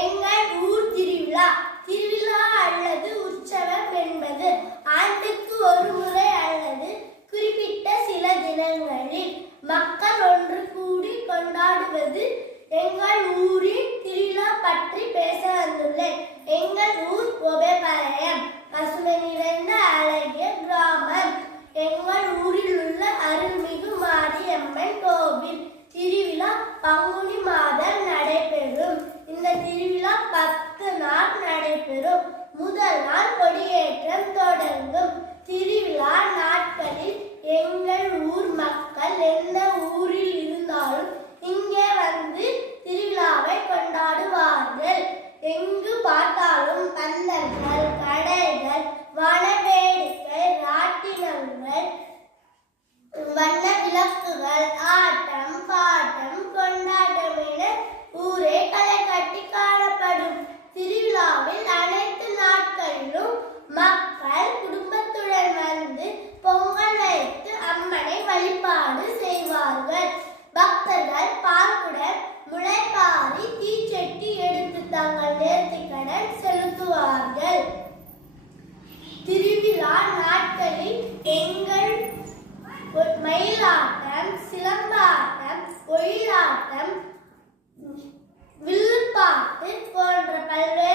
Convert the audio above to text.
எங்கள் ஊர் திருவிழா. திருவிழா அல்லது உற்சவம் என்பது ஆண்டுக்கு ஒரு முறை அல்லது குறிப்பிட்ட சில தினங்களில் மக்கள் ஒன்று கூடி கொண்டாடுவது. எங்கள் ஊரின் திருவிழா பற்றி பேச வந்துள்ளேன். எங்கள் ஊர் ஒபேபாளையம் பசுமை நிறைந்த அழகிய கிராமம். எங்கள் ஊரில் உள்ள அருள்மிகு மாரியம்மன் கோவில் திருவிழா பங்குனி மாதம் நடைபெறும். இந்த திருவிழா 10 நாள் நடைபெறும். முதல் நாள் கொடியேற்றம் தொடங்கும். திருவிழா நாட்களில் எங்கள் ஊர் மக்கள் எந்த ஊரில் இருந்தாலும் இங்கே வந்து திருவிழாவை கொண்டாடுவார்கள். எங்கு பார்த்தாலும் பந்தல்கள், கடைகள், வனவேடிக்கை, ராட்டினங்கள், வண்ண விளக்குகள், ஆட்டம் பாட்டம் கொண்டாட்டம் என ஊரே களை கட்டி காணப்படும். திருவிழாவில் அனைத்து நாட்களிலும் மக்கள் குடும்பத்துடன் வந்து பொங்கல் வைத்து அம்மனை வழிபாடு செய்வார்கள். பக்தர்கள் பால்குடம், முளைப்பாரி, தீச்சட்டி எடுத்து தங்கள் நேர்த்திக்கடன் செலுத்துவார்கள். திருவிழா நாட்களில் எங்கள் மயிலாட்டம், சிலம்பாட்டம், ஒயிலாட்டம், வில்லுப்பாட்டு போன்ற பல்வேறு